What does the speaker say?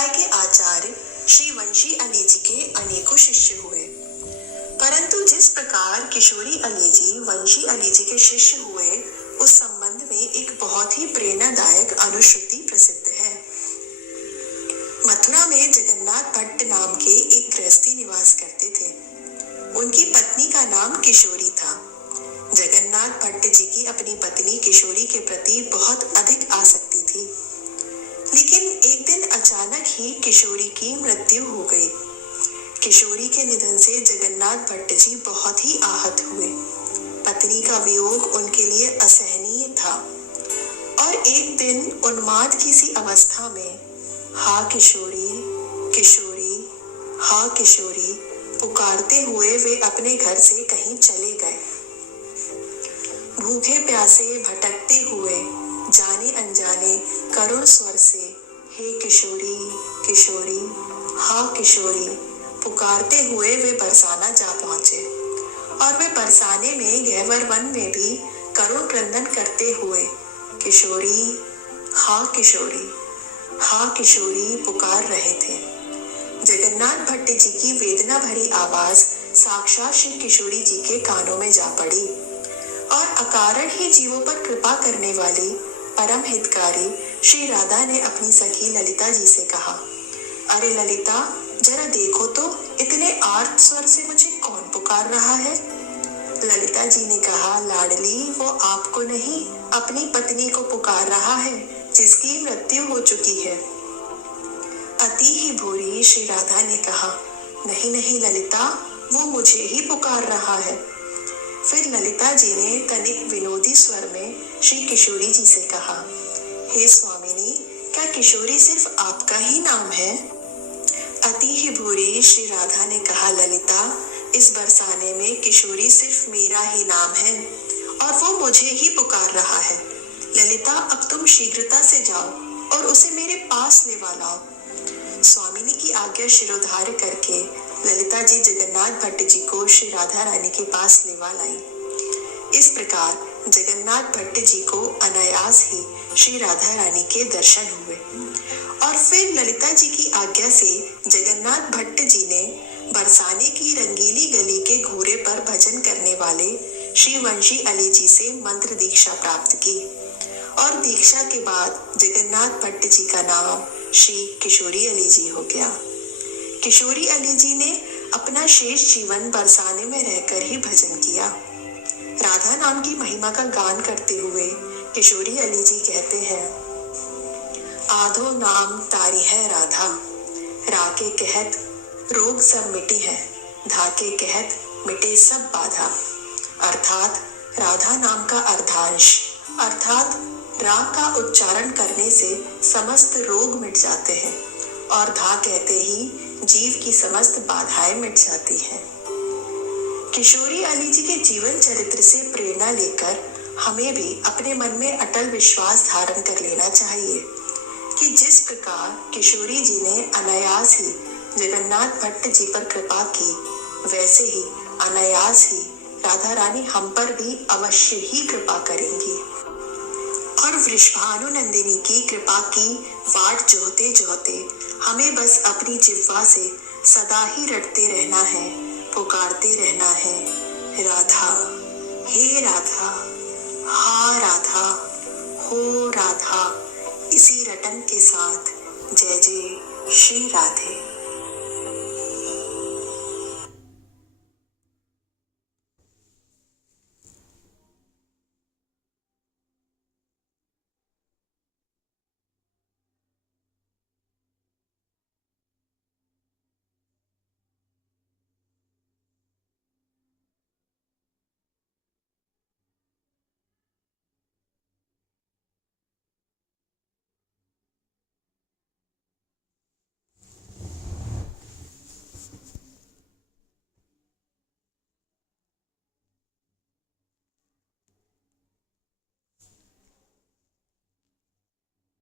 संप्रदाय के आचार्य श्री वंशी अली जी के अनेकों शिष्य हुए, परंतु जिस प्रकार किशोरी अली जी वंशी अली जी के शिष्य हुए, उस संबंध में एक बहुत ही प्रेरणादायक अनुश्रुति प्रसिद्ध है। मथुरा में जगन्नाथ भट्ट नाम के एक गृहस्थी निवास करते थे। उनकी पत्नी का नाम किशोरी था। जगन्नाथ भट्ट जी की अपनी पत्नी किशोरी के प्रति बहुत अधिक आसक्ति थी, लेकिन एक दिन अचानक ही किशोरी की मृत्यु हो गई। किशोरी के निधन से जगन्नाथ भट्ट जी बहुत ही आहत हुए। पत्नी का वियोग उनके लिए असहनीय था और एक दिन उन्माद की सी अवस्था में हा किशोरी, किशोरी, हा किशोरी पुकारते हुए वे अपने घर से कहीं चले गए। भूखे प्यासे भटकते हुए जाने अनजाने करुण स्वर से हे किशोरी, किशोरी, हा किशोरी पुकारते हुए वे बरसाना जा पहुंचे और वे बरसाने में गहवर वन में भी करुण क्रंदन करते हुए किशोरी, हा किशोरी, हा किशोरी पुकार रहे थे। जगन्नाथ भट्ट जी की वेदना भरी आवाज साक्षात श्री किशोरी जी के कानों में जा पड़ी और अकारण ही जीवों पर कृपा करने वाली परम हितकारी श्री राधा ने अपनी सखी ललिता जी से कहा, अरे ललिता, जरा देखो तो इतने आर्त स्वर से मुझे कौन पुकार रहा है। ललिता जी ने कहा, लाडली, वो आपको नहीं अपनी पत्नी को पुकार रहा है जिसकी मृत्यु हो चुकी है। अति ही भूरी श्री राधा ने कहा, नहीं नहीं ललिता, वो मुझे ही पुकार रहा है। फिर ललिता जी ने तनिक विनोदी स्वर में श्री किशोरी जी से कहा, हे स्वामिनी, क्या किशोरी सिर्फ आपका ही नाम है। अति ही भूरी श्री राधा ने कहा, ललिता, इस बरसाने में किशोरी सिर्फ मेरा ही नाम है और वो मुझे ही पुकार रहा है। ललिता, अब तुम शीघ्रता से जाओ और उसे मेरे पास लेवा लाओ। स्वामिनी की आज्ञा शिरोधार्य करके ललिता जी जगन्नाथ भट्ट जी को श्री राधा रानी के पास लेवा लाई। इस प्रकार जगन्नाथ भट्ट जी को अनायास ही श्री राधा रानी के दर्शन हुए और फिर ललिता जी की आज्ञा से जगन्नाथ भट्ट जी ने बरसाने की रंगीली गली के घूरे पर भजन करने वाले श्री वंशी अली जी से मंत्र दीक्षा प्राप्त की और दीक्षा के बाद जगन्नाथ भट्ट जी का नाम श्री किशोरी अली जी हो गया। किशोरी अली जी ने अपना शेष जीवन बरसाने में रहकर ही भजन किया। राधा नाम की महिमा का गान करते हुए किशोरी अली जी कहते हैं, आधो नाम तारी है राधा, राके कहत रोग सब मिटी है, धाके कहत मिटे सब बाधा। अर्थात राधा नाम का अर्धांश अर्थात रा का उच्चारण करने से समस्त रोग मिट जाते हैं और धा कहते ही जीव की समस्त बाधाएं मिट जाती हैं। किशोरी अली जी के जीवन चरित्र से प्रेरणा लेकर हमें भी अपने मन में अटल विश्वास धारण कर लेना चाहिए कि जिस प्रकार किशोरी जी ने अनायास ही जगन्नाथ भट्ट जी पर कृपा की, वैसे ही अनायास ही राधा रानी हम पर भी अवश्य ही कृपा करेंगी और वृषभानुनंदिनी की कृपा की वाट जोहते जोहते हमें बस अपनी जिह्वा से सदा ही रटते रहना है, पुकारते रहना है, राधा, हे राधा, हा राधा, हो राधा। इसी रटन के साथ जय जय श्री राधे।